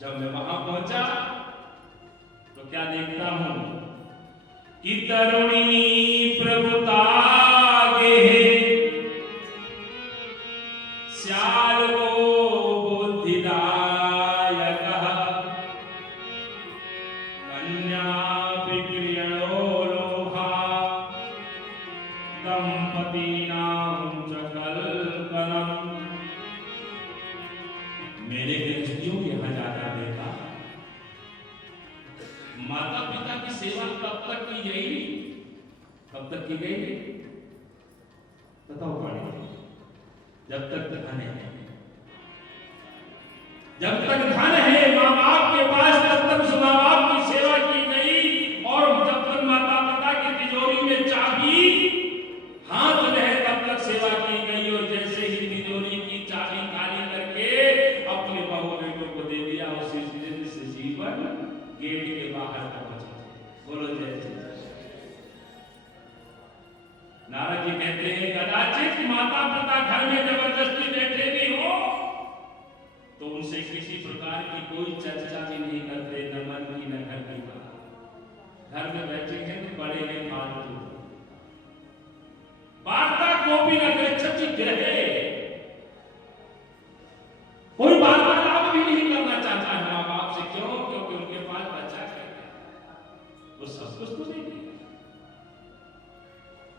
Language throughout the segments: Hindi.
जब मैं वहां पहुंचा तो क्या देखता हूं कि तरुणी प्रभुतागे श्याल को बुद्धिदायक कन्या विक्रियणो लोभा दंपतीनां च कल्पनम। मेरे गृहस्थियों के यहां जाकर देखा माता पिता की सेवा कब तक की गई, कब तक की गई बताओ पढ़े, जब तक धन है, जब तक धन है माँ बाप के पास तब तक उस माँ बाप की सेवा की गई। और जब तक माता पिता की तिजोरी में चाबी हाथ में है तब तक सेवा की गई। और जैसे ही तिजोरी की चाबी खाली करके अपने बहू बेटों को दे दिया, उसी दिन से जीवन गेट के बाहर पहुंचा। बोलो जय श्री कृष्ण। नारद जी कहते हैं कदाचित माता पिता घर में जबरदस्ती बैठे भी हो तो उनसे किसी प्रकार की कोई चर्चा भी नहीं करते, न मन की न घर की बात। घर में बैठे हैं तो बड़े हैं फालतू, वार्ता को भी न गच्छति गृहे, कोई वार्तालाप भी नहीं करना चाहता है माँ बाप से। क्यों? क्योंकि उनके पास बच्चा है, वो सब कुछ तो नहीं है।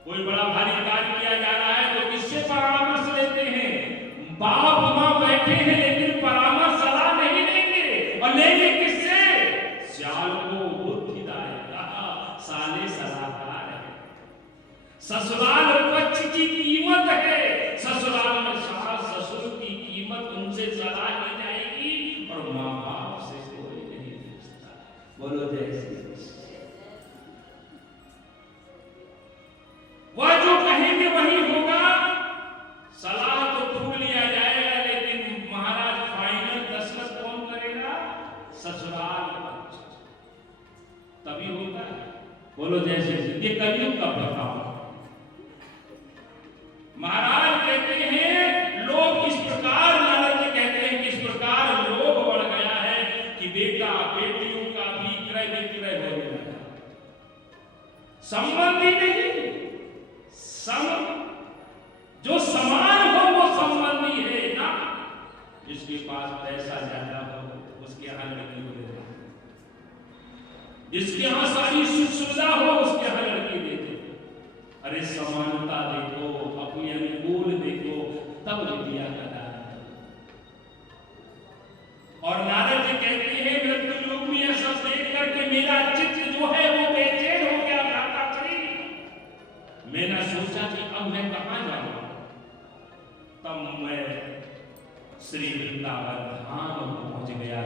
कोई बड़ा भारी कार्य किया जा रहा है तो किससे परामर्श लेते हैं? बाप मां बैठे हैं लेकिन परामर्श सलाह नहीं लेंगे। और लेंगे किससे? श्याल को बुद्धिदायक, साले सलाहकार है। ससुराल पक्ष की कीमत है, ससुराल में सास ससुर की कीमत उनसे सलाह की जाएगी और मां बाप से कोई नहीं पूछता। बोलो जय श्री कृष्ण। वह जो कहेंगे वही होगा। सलाह तो फूल लिया जाएगा लेकिन महाराज फाइनल दस्तखत कौन करेगा? ससुराल पक्ष, तभी होता है। बोलो जय श्री कृष्ण। ये कलयुग का प्रभाव है। महाराज कहते हैं लोग इस प्रकार, नारद जी कहते हैं कि इस प्रकार लोभ बढ़ गया है कि बेटा बेटियों का भी क्रय विक्रय हो गया है। संबंधी नहीं, जो समान हो वो संबंधी है ना। जिसके पास पैसा ज्यादा हो उसके यहां लड़की को देते, जिसके यहां सारी सुख सुविधा हो उसके यहां लड़की देते। अरे समानता देखो, अपनी अनुकूल देखो, तब विद्या का दान। और नारद जी कहते हैं मृत्यु लोक में यह सब देख करके मेरा चित्त जो है वो बेचैन हो गया। मैंने सोचा कि अब मैं कहां जाऊंगा, तब मैं श्री वृंदावन धाम पहुंच गया।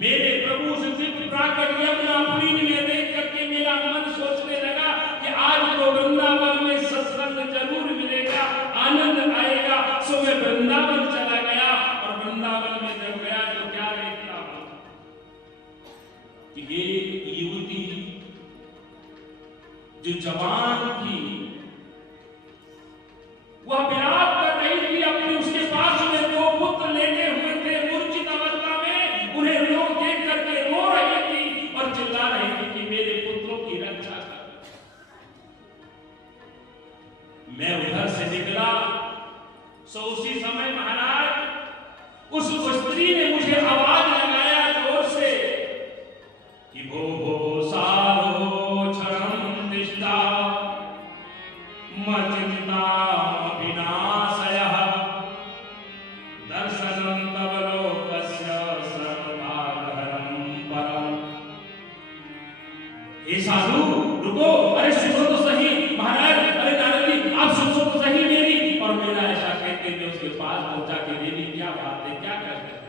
मेरे प्रभु से दिव्य प्राकट यमुनापुरी में देख करके मेरा मन सोचने लगा कि आज तो वृंदावन में सत्संग जरूर मिलेगा, आनंद आएगा। सो मैं वृंदावन चला गया और वृंदावन में जब गया तो क्या देखता हूं कि एक युवती जो जवान थी वह विलाप कर रही थी अपनी, उसके पास में दो पुत्र लेटे हुए थे मूर्छित अवस्था में। उन्हें लोग देख करके रो रही थी और चिल्ला रही थी कि मेरे पुत्रों की रक्षा कर। मैं उधर से निकला। सो उसी समय महाराज उस स्त्री ने मुझे आवाज लगाया जोर से कि भो भो साधो चिंता विनाशयः दर्शनं तव लोकस्य सर्वभागहरं परम। हे साधु रुको, अरे सुनो तो सही महाराज, अरे नारद जी आप सुनो तो सही मेरी। और मेरा ऐसा कहते हुए उसके पास पहुंचा के देवी क्या बात है, क्या कर रहे हैं?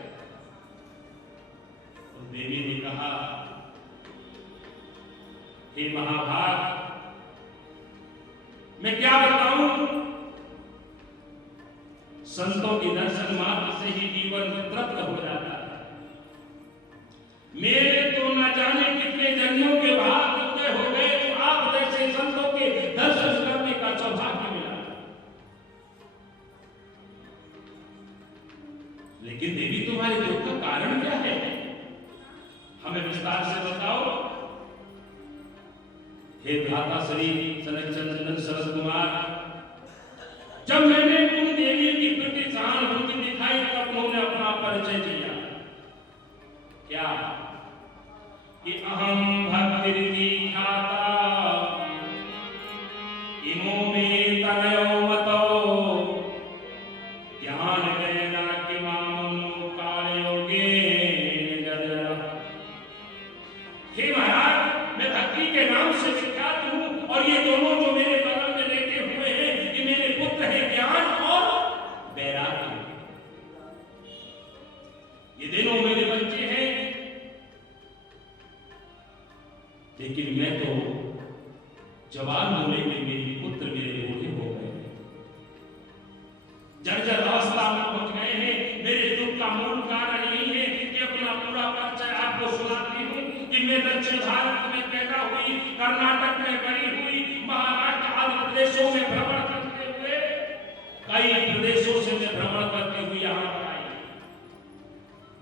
उस देवी ने कहा हे महाभाग मैं क्या बताऊं, संतों के दर्शन मात्र से ही जीवन तृप्त हो जाता है। मेरे तो न जाने कितने जन्मों के भाग उदय हो गए तो आप जैसे संतों के दर्शन करने का सौभाग्य मिला। लेकिन देवी तुम्हारे दुख का कारण क्या है, हमें विस्तार से बताओ। हे भ्राता श्री सनक शरद कुमार, जब मैंने उन देवी की प्रति सहानुभूति दिखाई तब उन्होंने अपना परिचय दिया। क्या कि अहम भक्ति ख्याता इमो में तनयो मतो ज्ञान गयना के मामो कालयोगे। हे महाराज, मैं भक्ति के नाम से विख्यात हूं और ये दोनों जो मेरे बगल में लेटे हुए हैं ये मेरे पुत्र हैं ज्ञान और वैराग्य। ये दोनों मेरे बच्चे हैं, लेकिन मैं तो जवान होने में मेरे पुत्र मेरे बूढ़े हो गए, जर्जर अवस्था में पहुंच गए हैं। मेरे दुख का मूल कारण यही है कि अपना पूरा परिचय आपको सुनाती हूँ कि मैं दक्षिण भारत में पैदा हुई, कर्नाटक में बड़ी हुई, महाराष्ट्र आदि प्रदेशों में भ्रमण करते हुए कई प्रदेशों से मैं भ्रमण करती हुई यहाँ पर आई।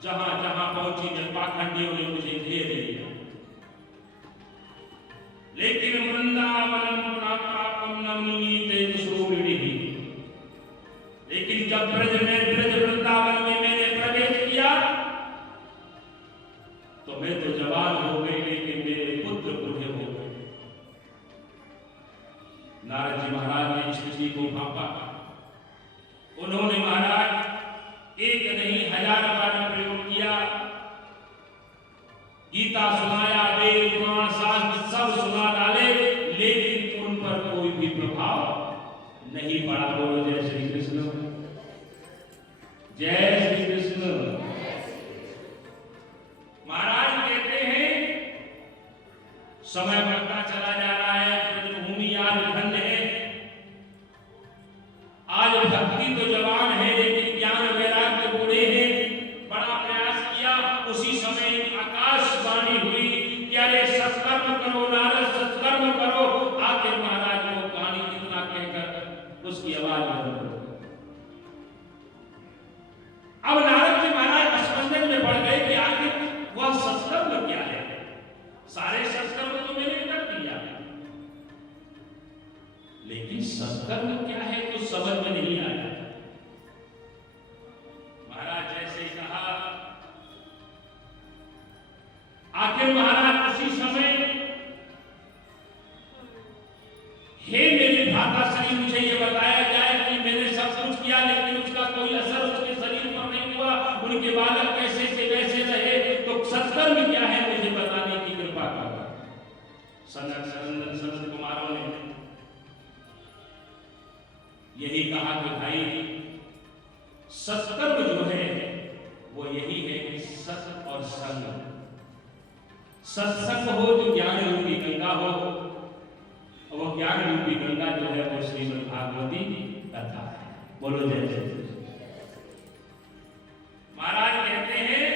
जहां जहां पहुंची मैं पाखंडियों ने मुझे घेर लिया, लेकिन वृंदावनम पुनाप्रापम नमीते सुरूपिणी। लेकिन जब ब्रज वृंदावन में मैंने प्रवेश किया तो मैं तो जवान हो गई, लेकिन मेरे पुत्र बूढ़े हो गए। नारद जी महाराज ने स्थिति को भांपा। उन्होंने महाराज एक नहीं 1000 बार प्रयोग किया, गीता सुनाया, वेद पुराण शास्त्र सब सुना डाले, लेकिन उन पर कोई भी प्रभाव नहीं पड़ा। बोलो जय श्री कृष्ण, जय श्री कृष्ण। महाराज कहते हैं समय बढ़ता चला जा रहा है, ब्रजभूमि आज धन्य है। आज भक्ति तो जवान है, लेकिन ज्ञान वैराग्य बूढ़े हैं। बड़ा प्रयास किया, उसी समय आकाशवाणी हुई कि अरे सत्कर्म करो नारद, सत्कर्म करो। आखिर महाराज को कहानी इतना कहकर उसकी आवाज बंद हो। अब नारद जी महाराज असमंजस में पड़ गए कि आखिर वह सत्कर्म क्या है। सारे सत्कर्म तो मैंने कर दिया, लेकिन सत्कर्म क्या है तो समझ में नहीं आया। महाराज जैसे कहा, आखिर महाराज उसी समय, हे मेरे भ्राता श्री, मुझे ये बताया जाए कि मैंने सब कुछ किया लेकिन उसका कोई असर उसके शरीर पर नहीं हुआ, उनके बालक कैसे से वैसे रहे, तो सत्कर्म क्या है मुझे बताने की कृपा करो। सनत कुमारों ने यही कहा कि भाई सत्कर्म जो है वो यही है कि सत और संग, सत्संग हो जो ज्ञान रूपी गंगा हो, और वो ज्ञान रूपी गंगा जो है वो श्रीमद् भागवती कथा है। बोलो जय जय। महाराज कहते हैं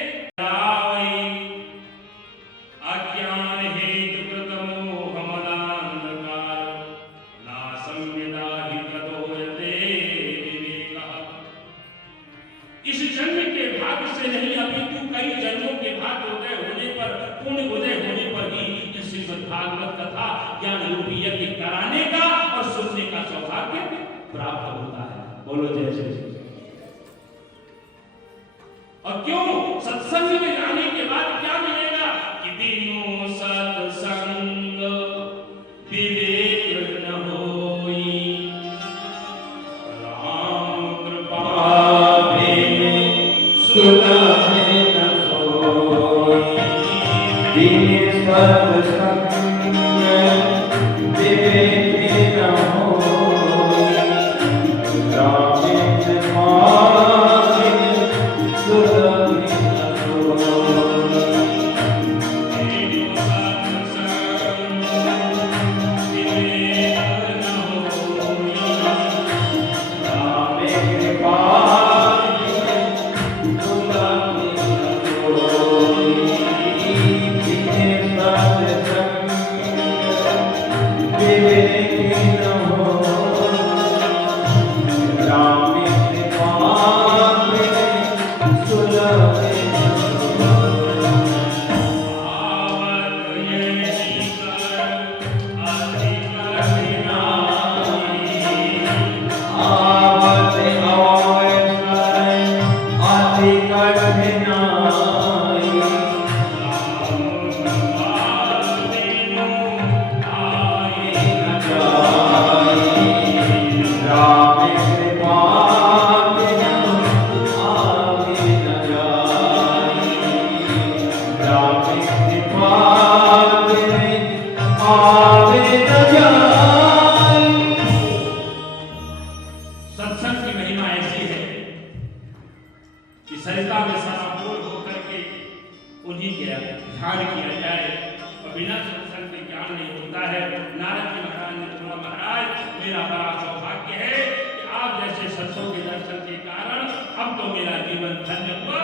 अज्ञान हेतु कृतमो हमलांधकार ना संविदा ही प्रदोयते विवेकः। इस जन्म के भाग्य से नहीं, अपितु कई जन्मों के भाग्य उदय होने पर, पुण्य उदय होने पर ही श्रीमद् भागवत कथा ज्ञान रूपी यज्ञ कराने का और सुनने का सौभाग्य प्राप्त होता है। बोलो जय श्री कृष्ण। और क्यों? सत्संग में जाने के बाद क्या मिलेगा कि बिनु सत्संग विवेक न होई, राम कृपा बिनु सुलभ न सोई। बिनु सत्संग विवेक न होई, राम कृपा Bye. कि सरिता में सराबोर होकर के उन्हीं के ध्यान किया जाए और बिना सत्संग के ज्ञान नहीं होता है। नारद जी महाराज ने बोला, महाराज मेरा बड़ा सौभाग्य है कि आप जैसे सत्संग के दर्शन के कारण अब तो मेरा जीवन धन्य हुआ,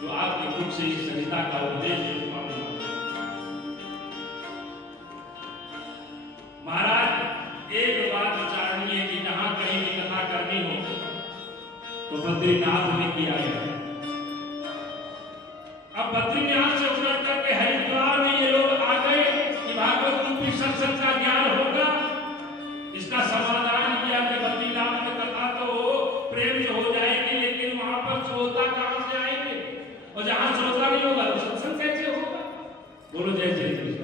जो आपके मुख से इस सरिता का उपदेश महाराज। एक बात विचारनी है कि जहां कहीं भी कथा करनी हो तो बद्रीनाथ में किया गया। अब बद्रीनाथ से उतर करके हरिद्वार में ये लोग आ गए कि भागवत रूपी सत्संग का ज्ञान होगा। इसका समाधान किया कि बद्रीनाथ में कथा तो प्रेम से हो जाएगी, लेकिन वहां पर श्रोता कहां से आएंगे, और जहां श्रोता नहीं होगा तो सत्संग कैसे होगा? बोलो जय जय कृष्ण।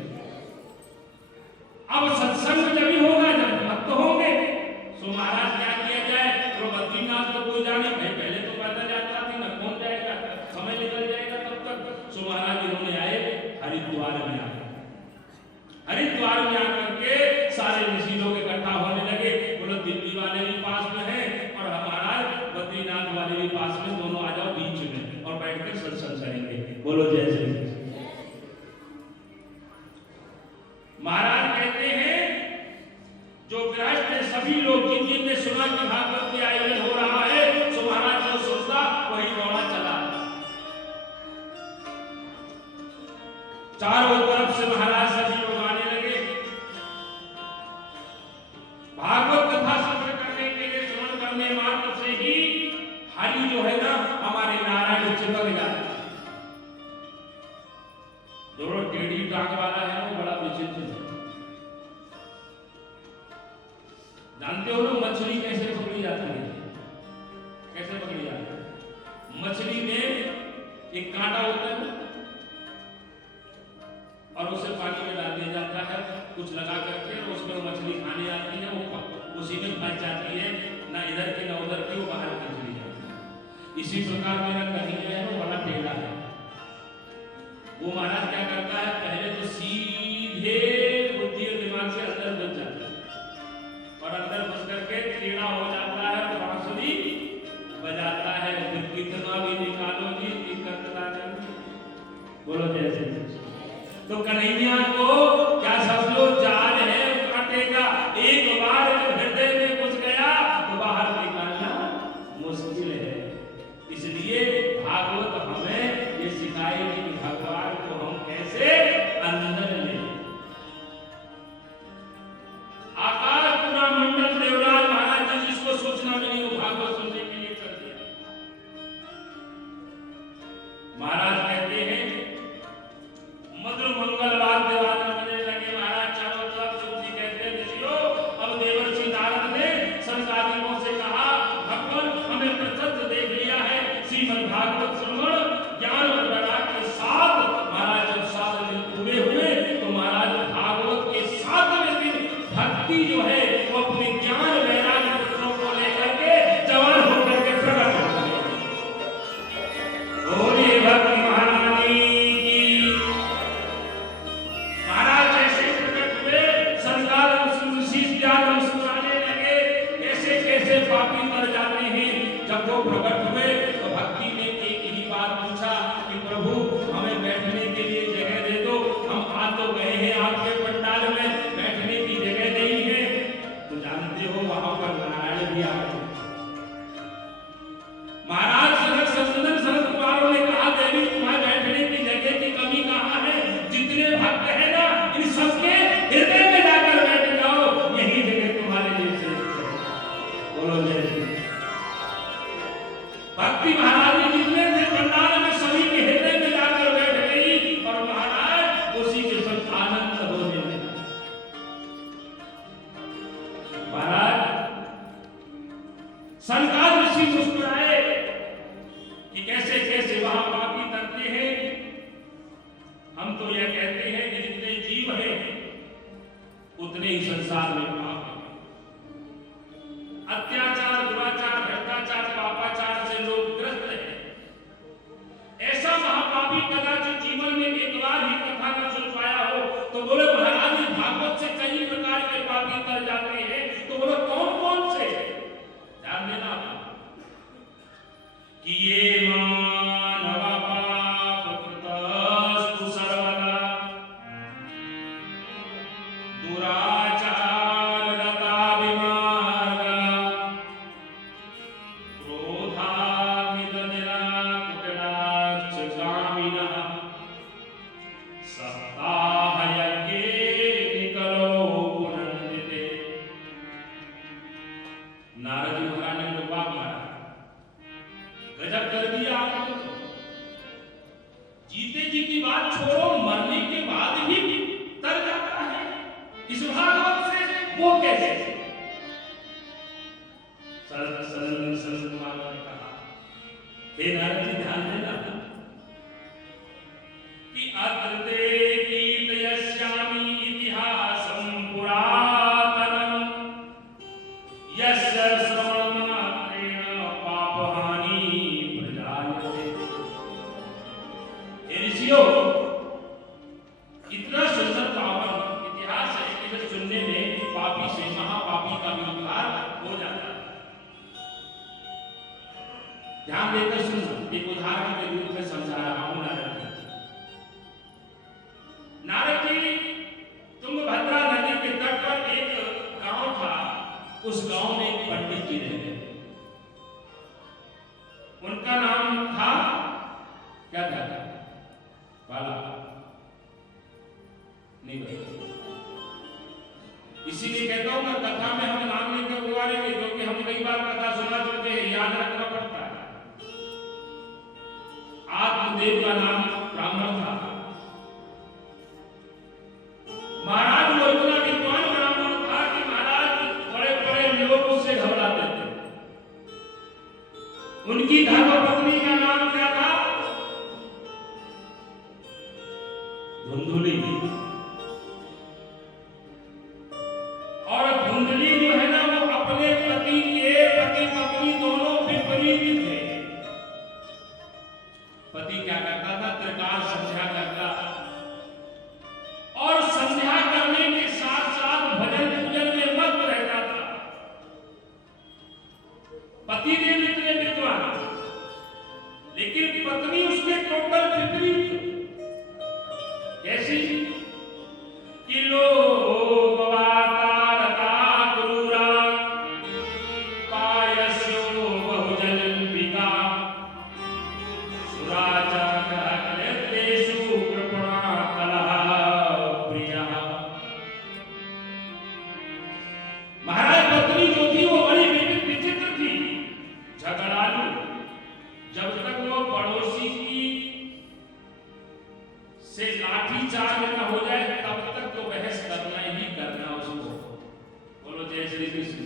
अब सत्संग जब ही होगा जब भक्त होंगे, तो महाराज क्या किया जाए? तो बद्रीनाथ तो कोई जाने भाई, पहले तो पैदल यात्रा थी, न कौन जाएगा, समय निकल जाएगा तब तक। सो महाराज इन्होंने आए हरिद्वार में आए। हरिद्वार में आकर के सारे ऋषि लोग इकट्ठा होने लगे। बोलो दिल्ली वाले भी पास में हैं और हमारा बद्रीनाथ वाले भी पास में, दोनों आ जाओ बीच में और बैठकर सत्संग करेंगे। बोलो जय श्री कृष्ण। महाराज कहते हैं जो गृहस्थ है सभी लोग जिन जिन ने सुना कि भागवत के आयोजन हो रहा है, तो महाराज जो सोचता वही दौड़ा चला। चारों तरफ से महाराज सभी लोग आने लगे भागवत कथा श्रवण करने के लिए। श्रवण करने मात्र से ही हरि जो है ना हमारे नारायण चिपक जाते। जो टेढ़ी टांग वाला है वो बड़ा विचित्र है। जानते हो लोग मछली कैसे पकड़ी जाती है? कैसे पकड़ी जाती है? मछली में एक कांटा होता है और उसे पानी में डाल दिया जाता है कुछ लगा करके, और उसमें मछली खाने आती है, वो उसी में फंस जाती है, ना इधर की ना उधर की, वो बाहर की चली जाती है। इसी प्रकार मेरा कहीं जो है वो बड़ा टेढ़ा है। वो महाराज क्या करता है, पहले तो सीधे बुद्धि और दिमाग से अंदर बच जाता है और अंदर बच करके टेढ़ा हो जाता है, तो बांसुरी बजाता है। फिर कितना भी निकालो जी दिक्कत नहीं। बोलो जय श्री कृष्ण। तो कन्हैया को क्या समझो जाल है काटेगा, एक बार हृदय में घुस गया तो बाहर निकालना मुश्किल है। इसलिए भागवत हमें ये सिखाएगी कि भगवान को हम कैसे अंदर ले। आकाश पूरा मंडल देवराज महाराज जी जिसको सूचना मिली वो भागवत सुनने के लिए कर दिया। महाराज कहते हैं मधुर मंगल वाद्य बजने लगे। महाराज चारों तरफ तुलसी कहते हैं ऋषियों, अब देवर्षि नारद ने संसारियों से कहा, भगवान हमें प्रत्यक्ष देख लिया है श्रीमद् भागवत श्रवण ज्ञान और वैराग्य के साथ। महाराज जब 7 दिन पूरे हुए तो महाराज भागवत के 7वें दिन भक्ति जो है वो अपने ज्ञान वैराग्य पुत्रों को लेकर के जवान होकर के प्रकट हो गए। बोलिए भक्ति महारानी की। महाराज जैसे प्रकट हुए संसार ऋषि त्याग सुनाने लगे कैसे कैसे पापी मर जाते हैं। जब वो प्रकट हुए तो भक्ति ने एक ही बात पूछा कि ये मानव पाप कृतस्तु सर्वदा दुराचारगता विमार्गा क्रोधान्वितनिराकुटिलाक्षगामिनः सप्ताहयज्ञे निकलो पुनन्दिते। नारद जी महाराज ने कृपा मारा, गजब कर दिया आपने तो। जीते जी की बात छोड़ो, मरने के बाद भी तर जाता है इस भागवत से, वो कैसे? सनत कुमार ने कहा, हे नारद जी ध्यान देना कि अत्रते कीर्तयस्यामि इतिहासं पुरातनम् यस्य श्रवणमात्रेण पापहानि प्रजायते। हे ऋषियों, इतना सुंदर पावन इतिहास है कि जो सुनने में पापी से महापापी का भी उद्धार हो जाता है। ध्यान देकर सुन, एक उदाहरण के रूप में समझा रहा हूं नारद जी। नारद जी, तुंगभद्रा नदी के तट पर एक गांव था। उस गांव में एक पंडित जी रहते थे। उनका नाम था, क्या था? बाला नहीं बता। इसीलिए कहता हूं मैं कथा में हम नाम लेकर बुलाएंगे, क्योंकि हम कई बार कथा सुना चुके हैं, याद रखना पड़ता है। आत्मदेव का नाम ब्राह्मण था। महाराज वो इतना विद्वान ब्राह्मण था कि महाराज बड़े बड़े लोग उससे घबराते थे। उनकी धर्मपत्नी का नाम क्या था? धुंधुली। और धुंधली जो है ना, वो अपने पति के पति पत्नी दोनों विपरीत थे। पति क्या करता था? त्रिकाल संध्या करता, और संध्या करने के साथ साथ भजन पूजन में मस्त रहता था। पति देव इतने विद्वान, लेकिन पत्नी उसके टोटल विपरीत। कैसी? कि लोग वातारता क्रूरा पायस्यो बहुजन्मिका सुराचार्यतेषु कृपणा कलह प्रिया। महाराज पत्नी जो थी वो बड़ी विचित्र थी, झगड़ालू। जब तक वो पड़ोसी की से लाठी चार्ज न हो जाए तब तक तो बहस करना ही करना उसको। बोलो जय श्री कृष्ण।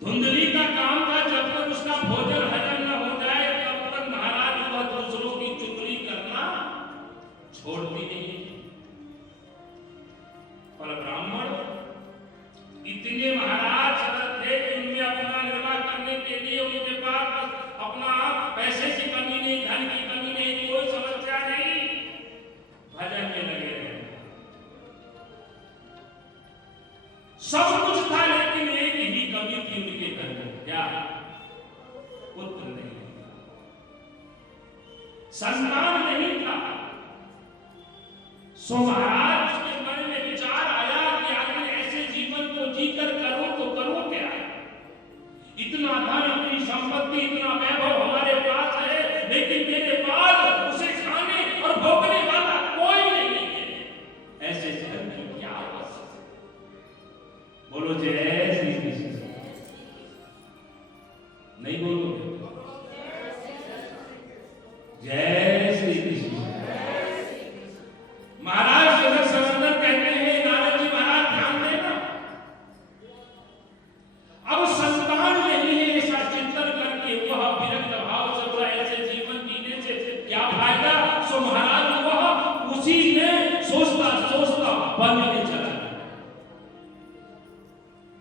धुंधली का काम था, जब तक उसका भोजन हजम न हो जाए तब तक महाराज वह दूसरों की चुगली करना छोड़ती नहीं। पर ब्राह्मण इतने महाराज सदर थे कि उनमें अपना निर्वाह करने के लिए उनके पास अपना पैसे की कमी नहीं, धन की कमी नहीं, कोई समस्या नहीं, भजन में लगे रहे। सब कुछ था, लेकिन एक ही कमी थी उनके घर में। क्या? पुत्र नहीं, संतान नहीं था। सो महाराज उसके मन में विचार आया कि आखिर ऐसे जीवन को जीकर करो तो करो क्या? इतना धन, इतनी संपत्ति, इतना वैभव हमारे पास है, लेकिन मेरे पास उसे खाने और भोगने वाला कोई नहीं है। ऐसे जीवन की क्या आवश्यकता? बोलो जय श्री कृष्ण। नहीं बोलोगे? जय श्री कृष्ण। महाराज जनक सनंदन कहते हैं, नारद जी महाराज ध्यान देना, अब संतान नहीं है ऐसा चिंतन करके वह विरक्त भाव से वह ऐसे जीवन जीने से क्या फायदा? सो महाराज वह उसी में सोचता सोचता वन में चला गया,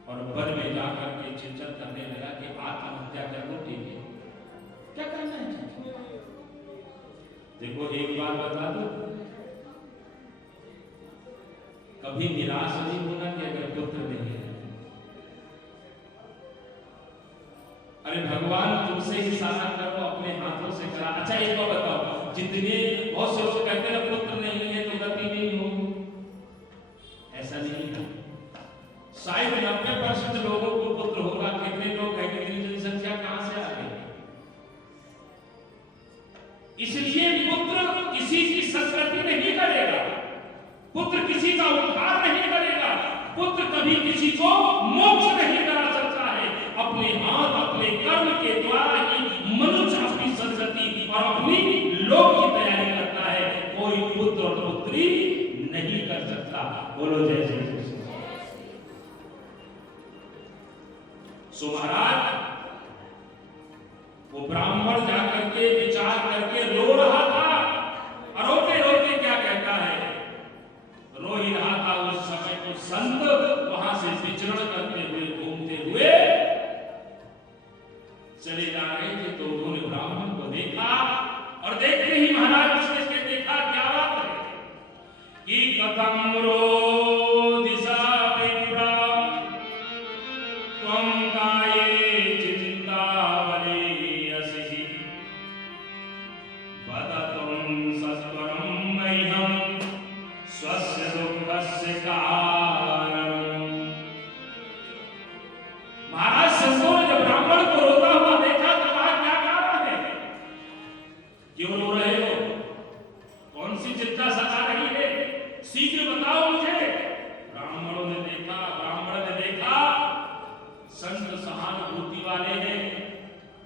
और वन में जाकर के चिंतन करने लगा कि आत्महत्या करनी चाहिए, क्या करना है? देखो एक बात बता दो, कभी निराश नहीं होना कि अगर पुत्र नहीं है। अरे भगवान तुमसे ही सारा कर्म अपने हाथों से करा। अच्छा एक बात बताओ, जितने बहुत से लोग कहते हैं पुत्र नहीं है तो गति नहीं होगी, ऐसा नहीं है। शायद 90% लोगों को पुत्र होगा। कितने लोग हैं, कितनी जनसंख्या कहां से आ गई? इसलिए पुत्र किसी की सदगति नहीं करेगा, पुत्र किसी का उद्धार नहीं करेगा, पुत्र कभी किसी को मोक्ष नहीं करा सकता है। अपने हाथ अपने कर्म के द्वारा ही मनुष्य अपनी सदगति और अपनी लोक की तैयारी करता है। कोई पुत्र और पुत्री नहीं कर सकता। बोलो जय श्री कृष्ण। सो महाराज वो ब्राह्मण जाकर के विचार करके रो रहा था, और रोते रोते क्या कहता है, रो ही रहा था उस समय को संत वहां से विचरण करते हुए घूमते हुए चले जा रहे थे। तो उन्होंने ब्राह्मण को देखा, और देखते ही महाराज उसने देखा क्या बात है कि कथम रोदिसा विप्रा त्वं काये चिंतावले असि वदतुं सत्वरं मह्यं स्वस्य दुःखस्य कारणम्। महाराज संतों ने जब ब्राह्मण को रोता हुआ देखा तो कहा क्या कारण है, क्यों रो रहे हो, कौन सी चिंता सता रही है, शीघ्र बताओ मुझे। ब्राह्मण ने देखा संत सहानुभूति वाले हैं।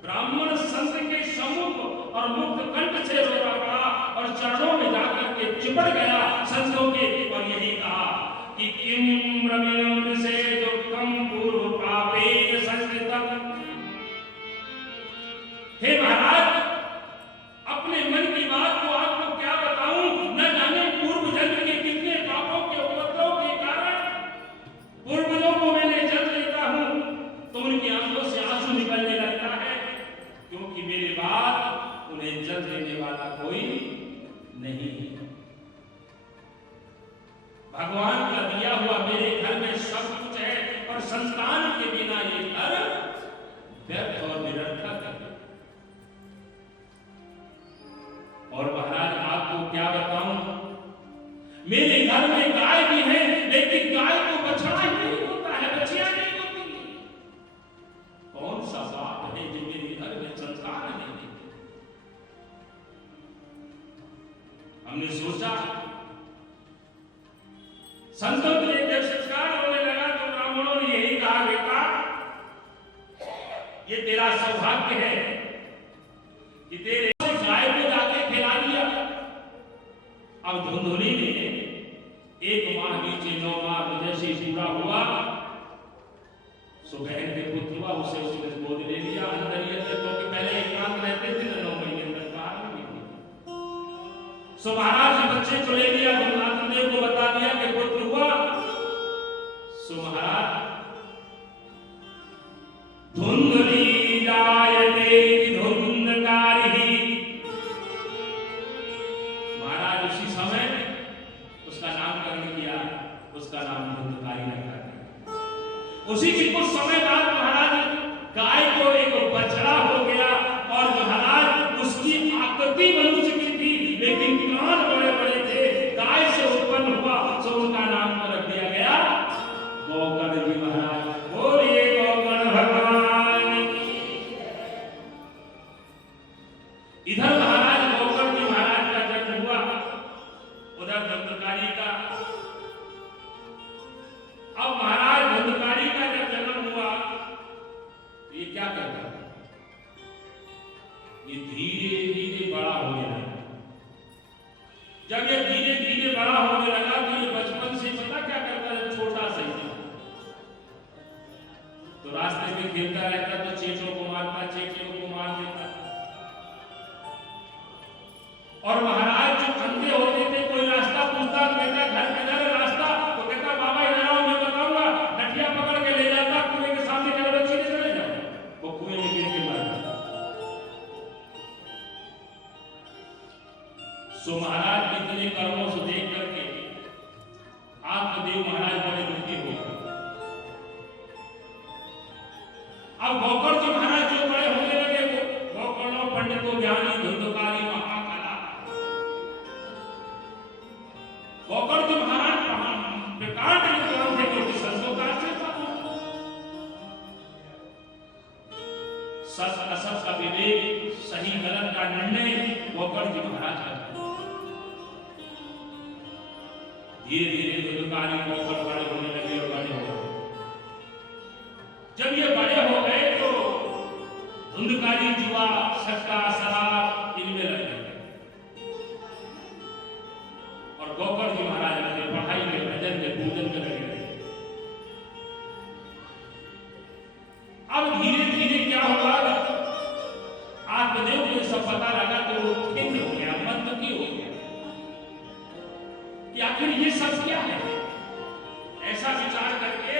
ब्राह्मण संत के सम्मुख और मुक्त कंठ से रो रहा और चरणों में जाकर के चिपट गया संतों के, और यही कहा कि किम रविन्द्र से दुखम पूर्व पापे संस्कृतम। हे महाराज, अपने मन की बात को आपको क्या बताऊं, न जाने पूर्व जन्म के कितने पापों के उपद्रव के कारण पूर्वजों को मैंने जन्म लेता हूं तो उनकी आंखों से आंसू निकलने लगता है, क्योंकि मेरे बाद उन्हें जन्म देने वाला कोई नहीं। भगवान का दिया हुआ मेरे घर में सब कुछ है, और संतान के बिना ये घर व्यर्थ और निरर्थक है। और महाराज आपको क्या बताऊं, मेरे घर में गाय भी है, लेकिन गाय को बछड़ा ही नहीं होता है, बछिया नहीं होती। कौन सा बाप है जो मेरे घर में संतान नहीं देती? हमने सोचा, संतों के जब संस्कार होने लगा तो ब्राह्मणों ने यही कहा, बेटा ये तेरा सौभाग्य है कि तेरे गाय को जाके खिला दिया। अब धुंधुली ने 1 माह नीचे 9 माह जैसे पूरा हुआ, बहन के पुत्र हुआ, उसे उसने गोद ले लिया अंदर ही अंदर, क्योंकि पहले एकांत रहते थे ना 9 महीने तक बाहर नहीं थे। सो महाराज ने बच्चे को ले लिया, देव को बता दिया कि पुत्र हुआ। सो महाराज धुंधली जायते धुंधकारी, महाराज उसी समय उसका नामकरण किया, उसका नाम धुंधकारी रखा। उसी के कुछ समय बाद महाराज गाय को एक बछड़ा हो गया, और महाराज उसकी आकृति मनुष्य की थी, लेकिन कान बड़े बड़े थे, गाय से उत्पन्न हुआ, तो उनका नाम रख दिया गया गौकर्ण जी महाराज। बोलिए गौकर्ण भगवान। इधर महाराज गौकर्ण जी महाराज का जन्म हुआ, उधर धुंधकारी का। अब महाराज धुंधकारी का जब जन्म हुआ, ये क्या करता है, ये धीरे धीरे बड़ा होने लगा। जब ये धीरे धीरे बड़ा होने लगा तो ये बचपन से पता क्या करता है, छोटा सा ही तो रास्ते में खेलता रहता, तो चेटों को मारता, चेटियों को मार देता। और महाराज जो अंधे होते थे, कोई रास्ता पूछता, कहता घर किधर है रास्ता, तो कहता बाबा इधर आओ मैं बताऊंगा, लठिया पकड़ के ले जाता, कुएं के सामने कहता बच्चे चले जाओ, वो कुएं में गिर के मरता। सो महाराज इतने कर्मों से देख करके आत्मदेव महाराज बड़े दुखी हो गए। अब गौकर्ण जी महाराज जो सत असत का विवेक, सही गलत का निर्णय गोकर्ण जी महाराज करते। धीरे धीरे धुंधकारी गोकर्ण बड़े होने लगे और बड़े हो गए। जब ये बड़े हो गए तो धुंधकारी, जुआ, सट्टा, शराब इनमें लग गए और गोकर्ण जी महाराज लगे पढ़ाई में, भजन में, पूजन में लगे। अब धीरे धीरे क्या हुआ, आत्मदेव को सब पता लगा तो वो खिन्न हो गया, मंदमुखी हो गया कि आखिर ये सब क्या है। ऐसा विचार करके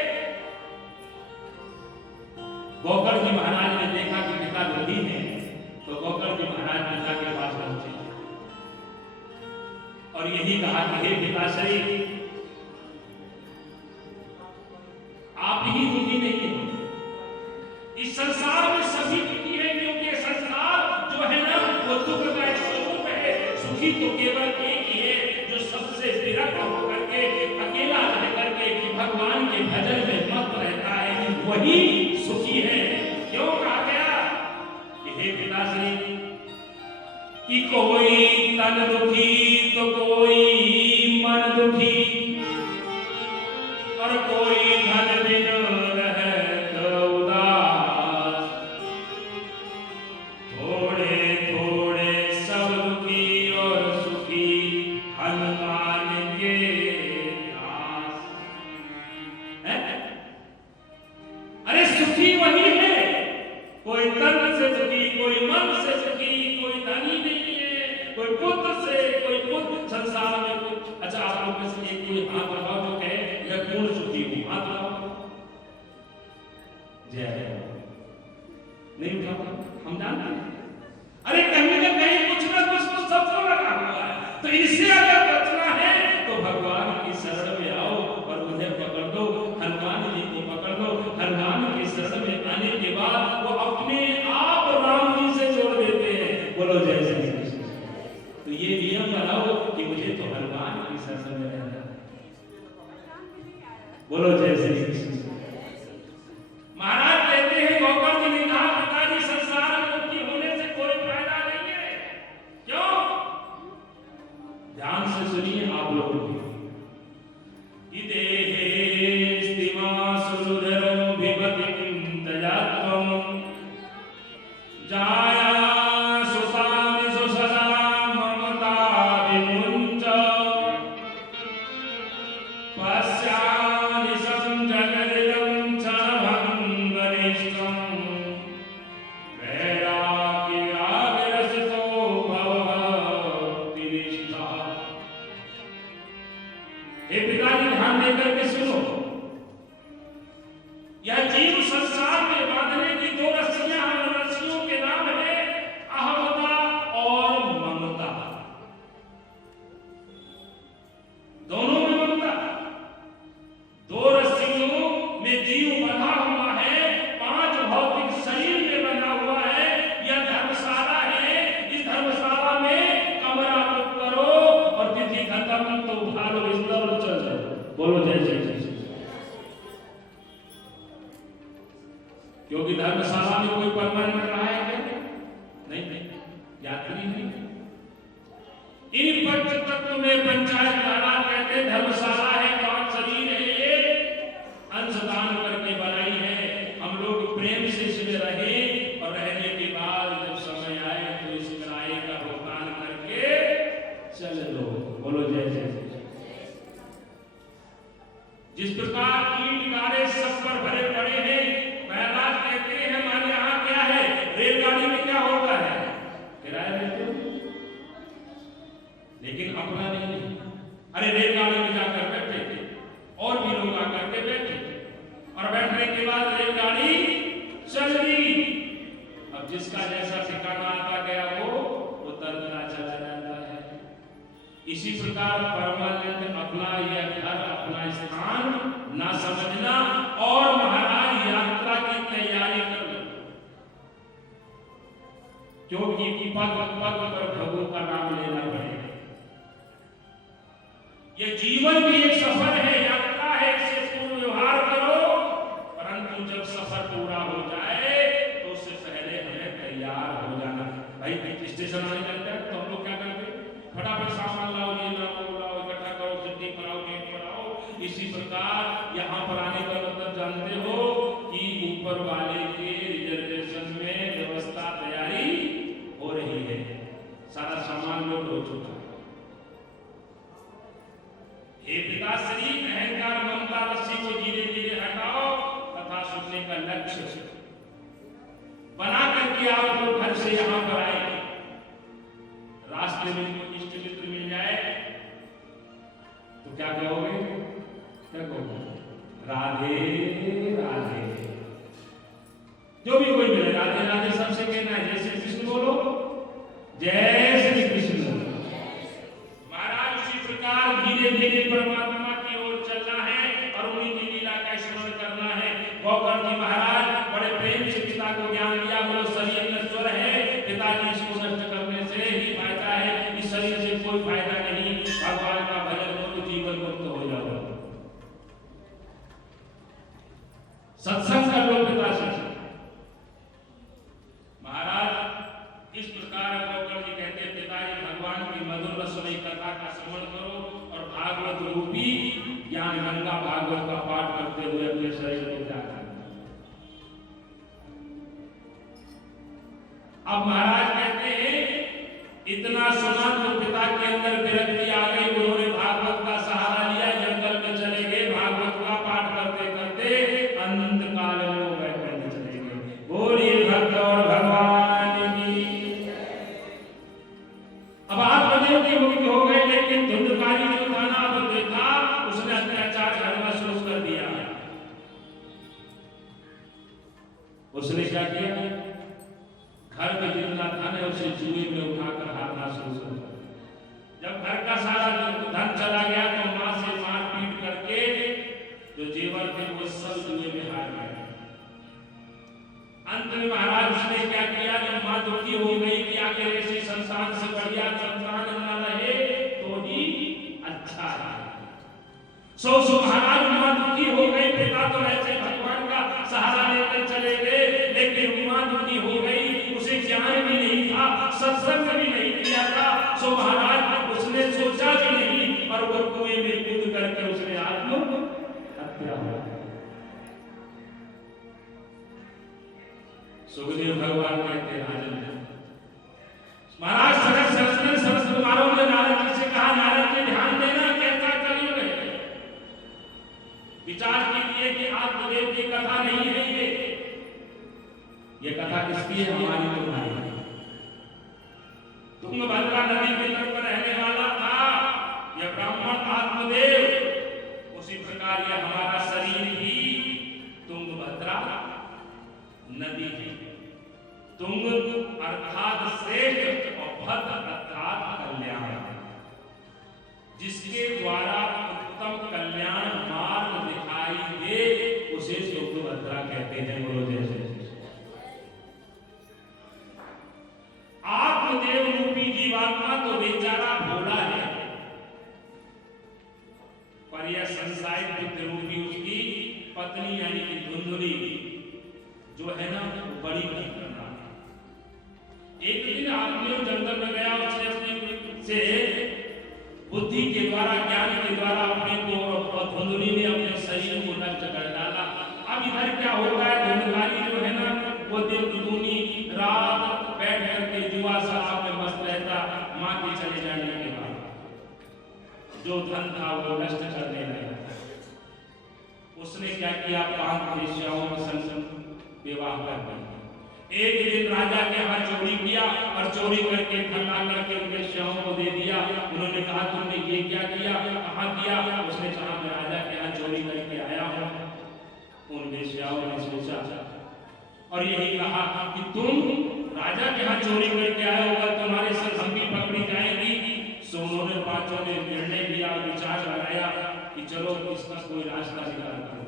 गोकर्ण जी महाराज ने देखा कि पिता दुखी है, तो गोकर्ण जी महाराज पिता के पास पहुंचे और यही कहा कि हे पिताश्री, आप ही दुखी नहीं हैं, इस संसार में सभी दुखी है, क्योंकि संसार जो है ना वो दुख का एक स्वरूप है। सुखी तो केवल एक ही है जो सबसे विरक्त होकर के अकेला रह करके भगवान के भजन में मस्त रहता है, वही सुखी है। क्यों कहा गया कि हे पिताश्री कि कोई तन दुखी तो कोई मन दुखी और कोई धन बिन रहत उदास, थोड़े थोड़े सब दुखी और सुखी हनुमान के दास। अरे सुखी वही है, कोई तन से सुखी, कोई मन से सुखी, कोई धनी नहीं है, कोई पुत्र से, कोई पुत्र संसार में कुछ। अच्छा, आप लोग में से एक कोई हाथ लगाओ जो कहे मैं पूर्ण सुखी हूं, हाथ लगाओ। जय नहीं उठाओ, हम जानते हैं। अरे कहीं ना कहीं कुछ ना कुछ तो सबको लगा हुआ है। तो इससे अगर बचना है तो भगवान की शरण में आओ और उन्हें पकड़ दो, हनुमान जी को पकड़ दो। हनुमान की शरण में आने के बाद वो अपने आप राम जी से जोड़ देते हैं। बोलो जय श्री कृष्ण। तो ये नियम बनाओ कि मुझे तो हनुमान की शरण में रहना है। बोलो जय श्री कृष्ण। महाराज कहते हैं गोकर्ण जी ने कहा पिताजी संसार में दुखी होने से कोई फायदा नहीं है। क्यों? ध्यान से सुनिए आप लोग। क्योंकि धर्मशाला में कोई परमानेंट रहा है क्या? नहीं, यात्री नहीं। इन पंच तत्व में पंचायत महाराज कहते धर्मशाला है, 5 शरीर है, ये अंशदान करके बनाई है। हम लोग प्रेम से इसमें रहे और रहने के बाद जब समय आए तो इस किराए का भुगतान करके चले लो। बोलो जय जय। जिस प्रकार कीट कारे सब पर भरे पड़े हैं, महाराज कहते हैं हमारे यहाँ क्या है, रेलगाड़ी में क्या होता है, किराया लेते हो लेकिन अपना नहीं। अरे रेलगाड़ी में जाकर बैठे थे और भी लोग आकर के बैठे और बैठने के बाद रेलगाड़ी चल दी। अब जिसका जैसा ठिकाना आता गया वो उतरता चला जाता है। इसी प्रकार परमानेंट अपना यह घर, अपना स्थान ना समझना और महाराज यात्रा की तैयारी कर लो, क्योंकि पग पग पर प्रभु का नाम लेना पड़ेगा। यह जीवन भी एक सफर है, यात्रा है, इससे पूर्ण व्यवहार करो। परंतु जब सफर पूरा हो जाए तो उससे पहले भाई स्टेशन आने लगता है तो हम लोग क्या करते हैं, फटाफट सामान लाओ, ये लाओ, इकट्ठा करो, चिट्ठी पढ़ाओ, डेट पढ़ाओ। इसी प्रकार यहाँ पर आने का मतलब जानते हो कि ऊपर वाले के रिजर्वेशन में व्यवस्था तैयारी हो रही है, सारा सामान लोड हो चुका है। हे पिताश्री, अहंकार ममता रस्सी को धीरे धीरे हटाओ तथा सुनने का लक्ष्य बना करके आप लोग घर से यहाँ पर आए। रास्ते में कोई इष्ट मित्र मिल जाए तो क्या कहोगे, क्या कहोगे? राधे राधे। जो भी कोई मिले राधे राधे सबसे कहना है, जय श्री कृष्ण बोलो, जय श्री कृष्ण। महाराज उसी प्रकार धीरे धीरे परमात्मा की ओर चलना है और उन्हीं की लीला का स्मरण करना है। गोकर्ण जी महाराज बड़े प्रेम से पिता को ज्ञान दिया, वो शरीर नश्वर है, पिताजी इसको नष्ट करने से ही फायदा है, इस शरीर से कोई फायदा नहीं, भगवान का भजन करो तो जीवन मुक्त हो जाओ, सत्संग कर लो पिता से। महाराज इस प्रकार गोकर्ण जी कहते हैं, पिताजी भगवान की मधुर रसमयी कथा का श्रवण करो और भागवत रूपी ज्ञान गंगा भागवत का पाठ करते हुए अपने शरीर को त्याग। अब महाराज कहते हैं इतना सुना तो पिता के अंदर विरक्ति आ गई, उन्होंने भागवत का सहारा लिया, जंगल में चले गए, भागवत का पाठ करते करते अनंत काल में वो बैठे चले गए। बोलिए भक्त और भगवान की। अब आत्मदेव की मुक्ति हो गई, लेकिन धुंधकारी जो था ना, अब देखा उसने अत्याचार करना शुरू कर दिया। उसने क्या किया, घर में जितना धन है उसे जुए में उठाकर हारना शुरू कर दिया। जब घर का सारा धन चला गया तो मां से मार पीट करके जो जेवर थे वो सब जुए में हार गए। अंत में महाराज उसने क्या किया, जब मां दुखी हो गई कि आखिर ऐसे संतान से बढ़िया संतान न रहे तो ही अच्छा है, सो महाराज मां दुखी हो गई, पिता तो ऐसे भगवान का सहारा लेकर चले गए, लेकिन मां दुखी हो गई, उसे ज्ञान भी नहीं था, सत्संग भी नहीं किया था, सो महाराज उसने सोचा भी नहीं और वो कुएं में कूद करके उसने आत्महत्या किया। सुखदेव भगवान कहते राजन, महाराज सरस कुमारों ने नारद जी से कहा, नारद जी ध्यान देना, कैसा कलयुग है, विचार कीजिए कि आत्मदेव की कथा नहीं है, ये कथा किसकी है, हमारी तुम्हारी। तुंगभद्रा नदी के तट पर रहने वाला था यह ब्राह्मण आत्मदेव, उसी प्रकार यह हमारा शरीर ही तुंगभद्रा नदी है। तुंग अर्थात श्रेष्ठ और भद्र अर्थात कल्याण, जिसके द्वारा उत्तम कल्याण मार्ग दिखाई दे उसे तुंगभद्रा कहते हैं। बोलो जैसे आत्मदेव रूपी जीवात्मा तो बेचारा भोला है, पर यह संसारिक बुद्धि रूपी उसकी पत्नी यानी कि धुंधुली जो है ना बड़ी करना। एक दिन आत्मदेव जंगल में गया, उसने अपनी से बुद्धि के द्वारा ज्ञान के द्वारा अपने को और धुंधुली ने अपने शरीर को नष्ट कर डाला। अब इधर क्या होता है, धुंधकारी जो है ना वो दिन दुनी रात बैठ करके जुआ शराब में मस्त रहता, मां के चले जाने के बाद जो धन था वो नष्ट करने लगा। उसने क्या किया, 5 वेश्याओं में संग विवाह कर दिया। एक दिन राजा के यहाँ चोरी किया और चोरी करके धन ला करके वेश्याओं को दे दिया। उन्होंने कहा तुमने ये क्या किया, कहाँ किया? उसने कहा मैं राजा के यहाँ चोरी करके आया हूँ। उन वेश्याओं ने सोचा और यही कहा कि तुम राजा के यहाँ चोरी करके आए होगा, तुम्हारे सर हम भी पकड़ी जाएंगी। सो उन्होंने 5 ने निर्णय लिया, विचार लगाया कि चलो इसका कोई रास्ता निकालते हैं।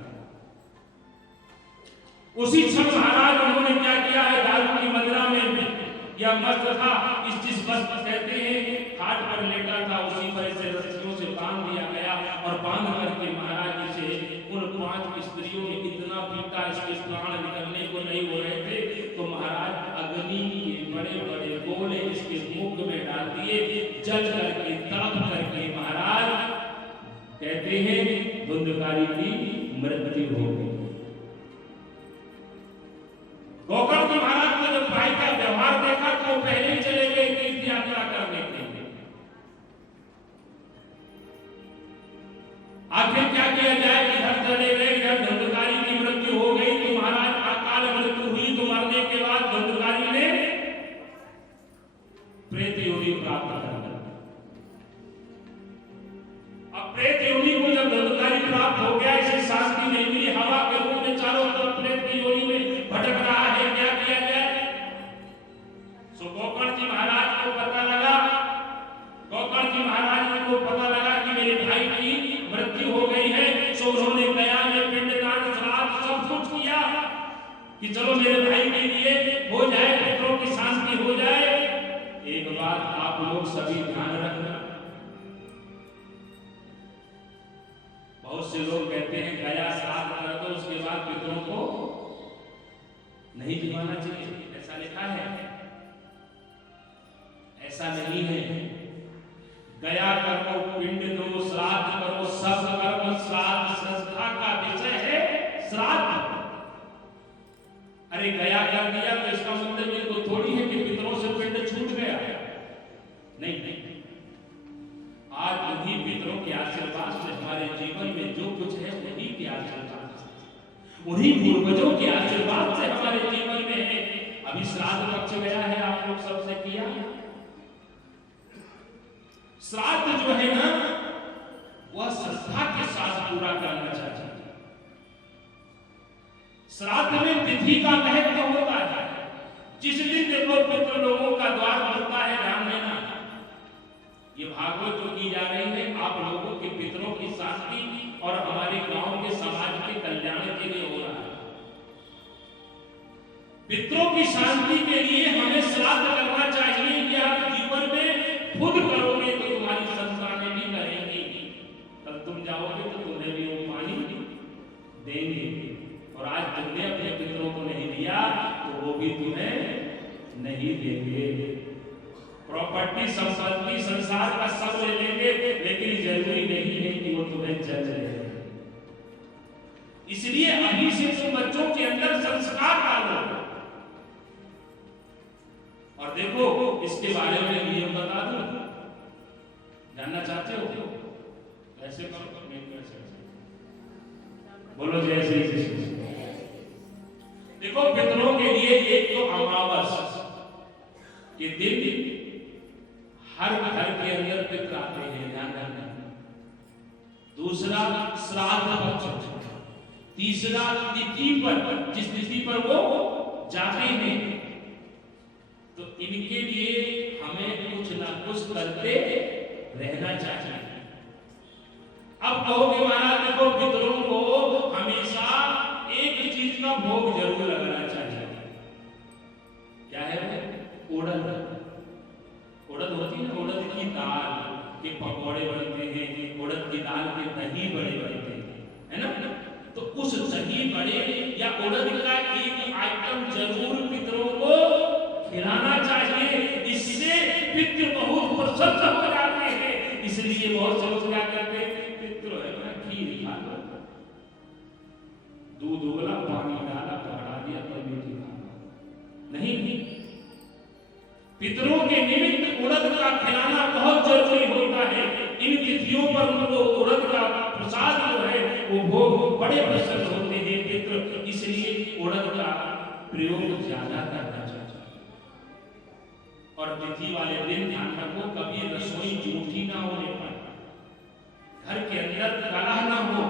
उसी क्षण महाराज उन्होंने क्या किया है, दारू की मदिरा में या मस्त था, इस चीज मस्त कहते हैं, हाथ पर लेटा था, उसी पर से रस्सियों से बांध दिया गया और बांध करके महाराज जी से उन 5 स्त्रियों ने इतना पीटा, इसके प्राण निकलने को नहीं हो रहे थे, तो महाराज अग्नि के बड़े बड़े गोले इसके मुख में डाल दिए, जल करके तड़प करके महाराज कहते हैं धुंधकारी की मृत्यु हो गई। गोकर्ण जी महाराज ने जब भाई का व्यवहार देखा तो पहले ही चले गए तीर्थ यात्रा करने के लिए। आखिर क्या किया जाए, इधर चले गए, इधर धुंधकारी की मृत्यु हो गई तो महाराज अकाल मृत्यु हुई। तो मरने के बाद धुंधकारी ने प्रेत योनि प्राप्त कर लिया। अब प्रेत योनि को जब धुंधकारी प्राप्त हो गया, इसे शांति नहीं मिली, हवा के रूप में चारों तरफ प्रेत की योनि में भटक रहा है, क्या किया जाए। सो गोकर्ण जी महाराज को पता लगा, गोकर्ण जी महाराज को पता लगा कि मेरे भाई की मृत्यु हो गई है। सो उन्होंने गया में पिंडदान श्राद्ध सब कुछ किया कि चलो मेरे भाई के लिए हो जाए, पितरों की शांति हो जाए। एक बात आप लोग सभी ध्यान रखना, बहुत से लोग कहते हैं गया श्राद्ध कर दो उसके बाद पितरों को नहीं जिवाना चाहिए, ऐसा लिखा है, ऐसा नहीं है। गया करो, पिंड दो, श्राद्ध करो, सब कर्म श्राद्ध संस्था का विषय है श्राद्ध। अरे गया कर दिया तो इसका मतलब ये तो थोड़ी है कि पितरों से पिंड छूट गया, नहीं नहीं। आज उन्हीं पितरों के आशीर्वाद से हमारे जीवन में जो कुछ है उन्हीं के आशीर्वाद से, उन्हीं पूर्वजों के आशीर्वाद से हमारे जीवन में है। अभी श्राद्ध पक्ष गया है, आप लोग सबसे किया। श्राद्ध जो है ना वह श्रद्धा के साथ पूरा करना चाहिए। श्राद्ध में तिथि का महत्व होता है। जिस दिन देखो पितृ लोगों का द्वार खुलता है, ध्यान देना, ये भागवत जो की जा रही है आप लोगों के पितरों की शांति और हमारे गांव के समाज के कल्याण के लिए हो रहा है। पितरों की शांति के लिए हमें श्राद्ध करना चाहिए। यह जीवन में खुद करोगे तो तुम्हारी संतानें भी करेंगी, कल तुम जाओगे तो तुम्हें भी वो पानी देंगे। और आज तुमने अपने पितरों को नहीं दिया तो वो भी तुम्हें नहीं देंगे। प्रॉपर्टी संपत्ति संसार का सब ले लेंगे, लेकिन जरूरी नहीं है कि वो तुम्हें जज रहे। इसलिए अभी से तुम बच्चों के अंदर संस्कार डालो। और देखो इसके बारे में नियम बता दूं, जानना चाहते हो कैसे करो, बोलो जय श्री कृष्ण। देखो पितरों के लिए एक तो अमावस के दिन हर घर के अंदर पितर आते हैं, ध्यान रखना। दूसरा श्राद्ध पक्ष, तीसरा तिथि पर, जिस तिथि पर वो जाते हैं तो इनके लिए हमें कुछ ना कुछ करते रहना चाहिए। अब कहोगे महाराज देखो पितरों को हमेशा एक चीज का भोग जरूर लगना चाहिए। क्या है वो? उड़द। उड़द होती है ना, उड़द की दाल के पकौड़े बनते हैं, उड़द की दाल के दही बड़े बनते हैं, है ना। तो उस दही बड़े या उड़द का एक आइटम जरूर पितरों को खिलाना चाहिए। इससे पितृ बहुत प्रसन्न हो जाते हैं। इसलिए बहुत से लोग क्या करते हैं, पितृ है ना खीर खा लो, दूध उबला पानी डाला बढ़ा दिया तो मीठी खा, नहीं। पितरों के निमित्त उड़द का खिलाना बहुत जरूरी होता है। इन तिथियों पर उनको उड़द का प्रसाद जो है वो भोग बड़े प्रसन्न होते हैं पितृ। इसलिए उड़द का प्रयोग ज्यादा करना चाहिए। और तिथि वाले दिन ध्यान रखो कभी रसोई जूठी ना होने पाए, घर के अंदर कलह ना हो।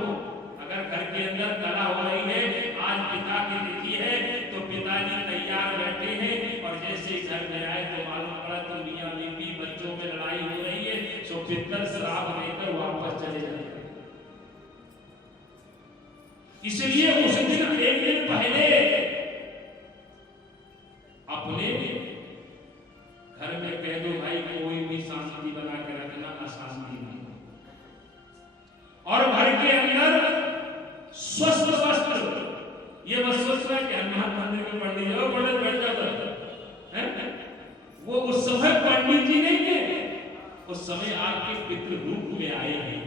अगर घर के अंदर कलह हो रही है, आज पिता की तिथि है तो पिताजी तैयार बैठे हैं और जैसे घर में आए तो मालूम पड़ा तो मियां बीवी बच्चों में लड़ाई हो रही है, तो पितर श्राप लेकर वापस चले जाते हैं। इसलिए उस दिन एक दिन पहले अपने घर में कह दो भाई कोई भी शांति बना के रखना, अशांति नहीं। और घर के अंदर स्वस्थ वस्त्र, ये वस्त्र है कि हनुमान मंदिर में पंडित जी पंडित बैठ जाता है, उस समय आपके पितृ रूप में आए हैं,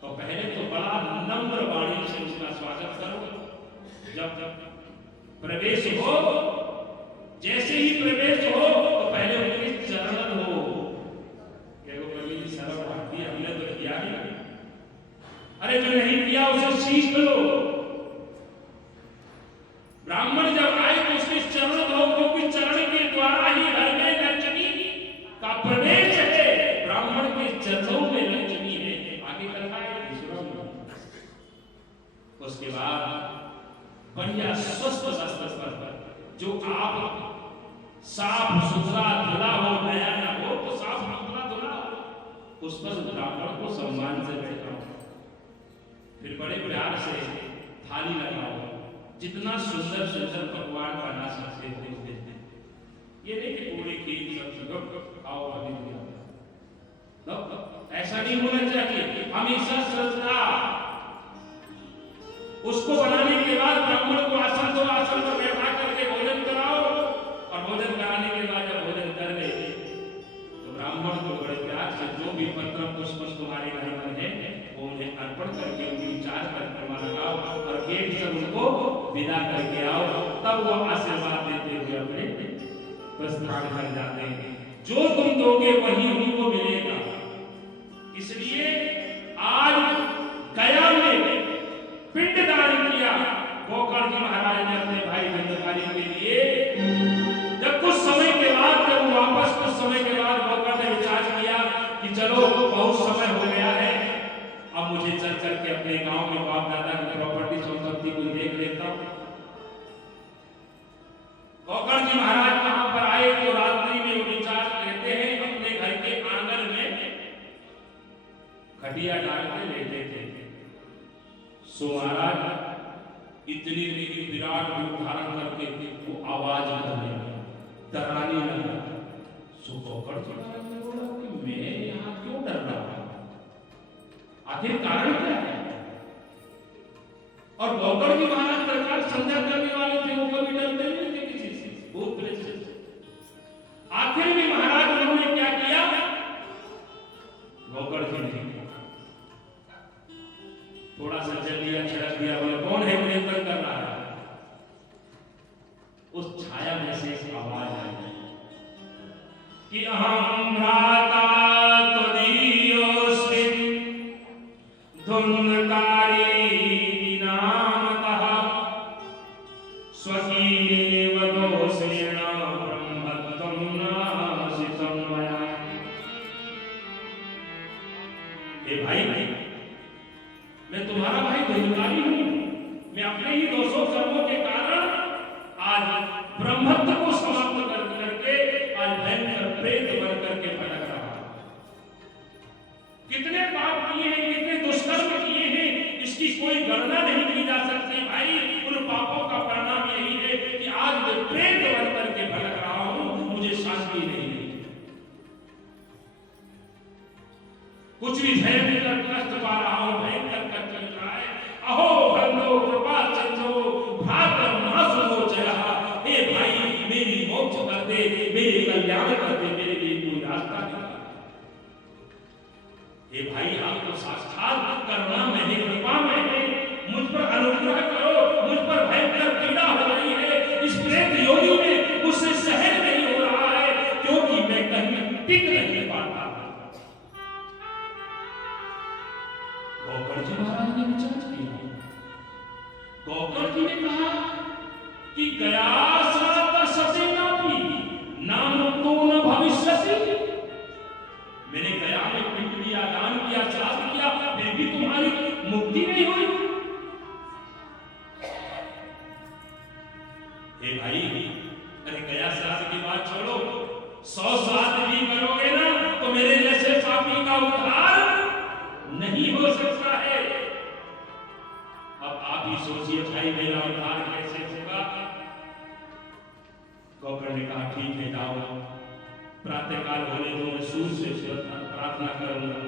तो पहले तो बड़ा नम्र वाणी से उसका स्वागत करो। जब प्रवेश हो, जैसे ही प्रवेश हो तो पहले उनके चरण हो। कभी जी शर्म आती है, हमने तो किया नहीं। अरे जो नहीं किया उसे सीख लो। ब्राह्मण जब आए तो उसके चरण धो, क्योंकि चरण के द्वारा ही घर में लक्ष्मी का प्रवेश है। ब्राह्मण के चरणों में लक्ष्मी है। आगे कथा है। उसके बाद बढ़िया स्वस्थ वस्त्र पर, जो आप साफ सुथरा धुला हो, नया ना हो तो साफ सुथरा धुला हो, उस पर ब्राह्मण को सम्मान से बैठाओ। फिर बड़े प्यार से थाली लगाओ, जितना सुंदर सुंदर पकवान बना सकते हो देते। ये नहीं कि पूरी खीर सब्जी खाओ अभी ऐसा नहीं होना चाहिए। हमेशा श्रद्धा। उसको बनाने के बाद ब्राह्मण को आसन दो, आसन पर बैठा करके भोजन कराओ, और भोजन कराने के बाद जब भोजन कर ले तो ब्राह्मण को बड़े प्यार से जो भी पत्र पुष्प तुम्हारे घर में है वो उन्हें अर्पण करके उनकी 4 परिक्रमा लगाओ और गेट से उनको विदा करके आओ। तब वो आशीर्वाद देते हुए अपने प्रस्थान कर जाते हैं। जो तुम दोगे वही उनको मिलेगा। इसलिए आज गया में पिंडदान किया गोकर्ण जी महाराज ने अपने भाई दंडकारी के लिए। जब कुछ समय के बाद, जब वापस कुछ समय के बाद गोकर्ण ने विचार किया कि चलो बहुत समय हो गया है, अब मुझे चल करके अपने गांव में बाप दादा की प्रॉपर्टी संपत्ति को देख लेता हूं। गोकर्ण जी महाराज वहां पर आए तो रात्रि में वो विचार कहते हैं अपने घर के आंगन में खटिया डाल के लेटे थे। सो महाराज इतनी विराट रूप धारण करके वो आवाज करने लगा, डराने लगा। सो गोकर्ण जी महाराज ने बोला कि मैं यहाँ क्यों डर रहा हूं, आखिर कारण क्या है? और गोकर्ण जी महाराज प्रकार संध्या करने वाले थे, वो कभी डरते नहीं थे किसी से, भूत प्रेत से। आखिर में महाराज उन्होंने क्या किया? गोकर्ण जी ने थोड़ा सा चल दिया, छिड़क दिया, बोले कौन है मुझे तंग कर रहा है? उस छाया में से एक आवाज आई कि अहम भ्राता त्वदीयोऽस्मि धुन्नकारी नामतः स्वकीयेव दोषेण ब्रह्मत्वं नाशितं मया। हे भाई, मैं तुम्हारा भाई धुन्नकारी हूं। मैं अपने ही दोषों कर्मों के कारण आज ब्रह्मत्व को समाप्त करके आज भयंकर प्रेत बन करके भटक रहा हूं। कितने पाप किए हैं, कितने दुष्कर्म किए हैं, इसकी कोई गणना नहीं की जा सकती। भाई, उन पापों का परिणाम यही है कि आज मैं प्रेत बन करके भटक रहा हूं, मुझे शांति नहीं है। कुछ भी भयंकर कष्ट पा रहा हूं, भयंकर कष्ट चल रहा है। अहो बंधो कृपा चंद्रो भाद्र मासो जया। हे भाई, मेरी मोक्ष कर दे, मेरे कल्याण कर दे, मेरे लिए कोई रास्ता दिखा। हे भाई, आप तो साक्षात करुणा में है, कृपा में है, मुझ पर अनुग्रह करो। मुझ पर भयंकर पीड़ा हो रही है, इस प्रेत योनि में मुझसे सहन नहीं हो रहा है, क्योंकि मैं कहीं टिक नहीं पाता। गोकर्ण जी महाराज ने विचार किया। गोकर्ण जी ने कहा कि गया सात ससेना भी नाम तो न भविष्यसि। मैंने गया में पिंड दिया, दान किया, श्राद्ध किया, फिर भी तुम्हारी मुक्ति नहीं हुई। हे भाई, अरे गया श्राद्ध की बात छोड़ो, 100 श्राद्ध भी करोगे ना तो मेरे जैसे पापी का उद्धार नहीं हो सकता है। अब आप ही सोचिए भाई, मेरा उद्धार कैसे होगा? गोकर्ण ने कहा ठीक है, जाओ, प्रातःकाल होने दो, मैं सूर्य से प्रार्थना करूंगा।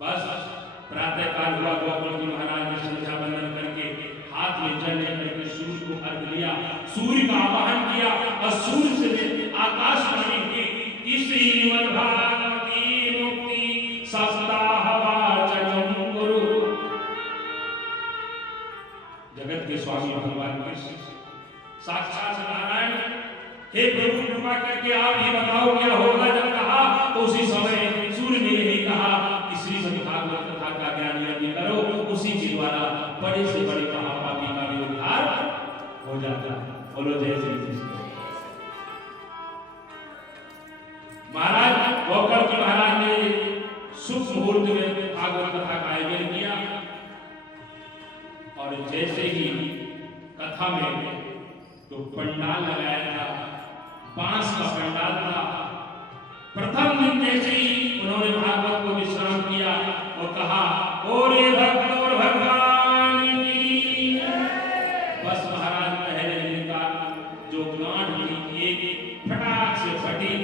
बस प्रातःकाल हुआ, गोकर्ण जी महाराज ने संध्या वंदन करके हाथ में जल लेकर के सूर्य को अर्घ लिया, सूर्य का आवाहन किया और सूर्य से आकाशवाणी की श्रीमद्भागवती मुक्ति सप्ताहवाचनम गुरु। जगत के स्वामी भगवान कृष्ण साक्षात नारायण, हे प्रभु कृपा करके आप ही बताओ क्या होगा। जब कहा तो उसी समय सूर्य ने यही कहा कि श्रीमद् भागवत कथा का ज्ञान यदि करो, उसी के द्वारा बड़े से बड़े महापापी का भी उद्धार हो जाता है। बोलो जय श्री कृष्ण। महाराज गोकर्ण जी महाराज ने शुभ मुहूर्त में भागवत कथा का आयोजन किया और जैसे ही कथा में तो पंडाल लगाया था, बांस का पंडाल था। प्रथम दिन जैसे ही उन्होंने भागवत को विश्राम किया और कहा ओरे भक्त और भगवान की। बस महाराज पहले दिन का जो गांठ थी एक फटाक से फटी,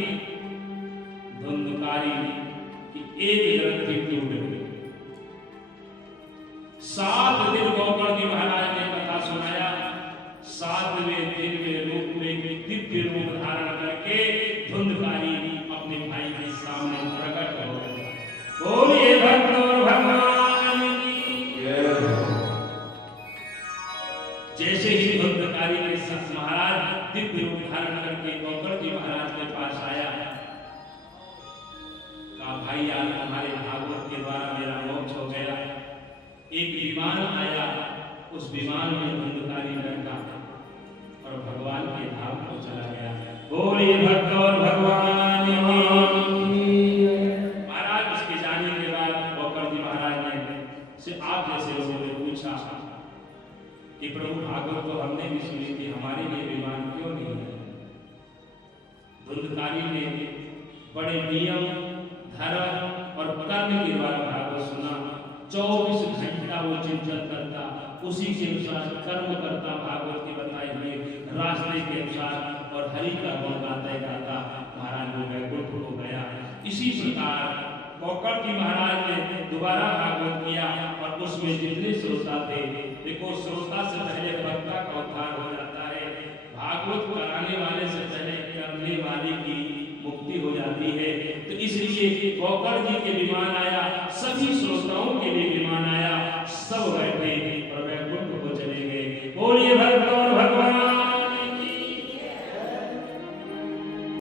धुंधकारी कि एक ग्रंथि टूट गई। 7 दिन गोकर्ण जी महाराज ने कथा सुनाया। 7वें दिन में रूप में दिव्य रूप धारण करके धुंधकारी अपने भाई के सामने प्रकट हो गया। बोलिए भक्त और भगवान की। जैसे ही धुंधकारी के साथ महाराज दिव्य रूप धारण करके गोकर्ण जी महाराज के पास आया, कहा भाई आज तुम्हारे भागवत के द्वारा मेरा मोक्ष हो गया। एक विमान आया, उस विमान में धुंधकारी बैठा और भगवान के धाम को चला गया। बोलिए भक्त और भगवान की। महाराज उसके जाने के बाद गोकर्ण जी महाराज ने से आप जैसे लोगों ने पूछा कि प्रभु भागवत तो हमने भी सुनी थी, हमारे लिए विमान क्यों नहीं है। धुंधकारी ने बड़े नियम धर्म और कर्म के द्वारा भागवत सुना। 24 घंटा वो चिंतन करता, उसी के अनुसार कर्म करता, भागवत के बताए हुए रास्ते के अनुसार और हरि का गुण गाता गाता महाराज हो गए, गुण हो गया। इसी प्रकार गोकर्ण जी महाराज ने दोबारा भागवत किया और उसमें जितने श्रोता थे, देखो श्रोता से पहले वक्ता का उद्धार हो जाता है, भागवत कराने वाले से पहले करने वाले की मुक्ति हो जाती है। तो इसलिए गोकर्ण जी के विमान आया, सभी श्रोताओं के लिए विमान आया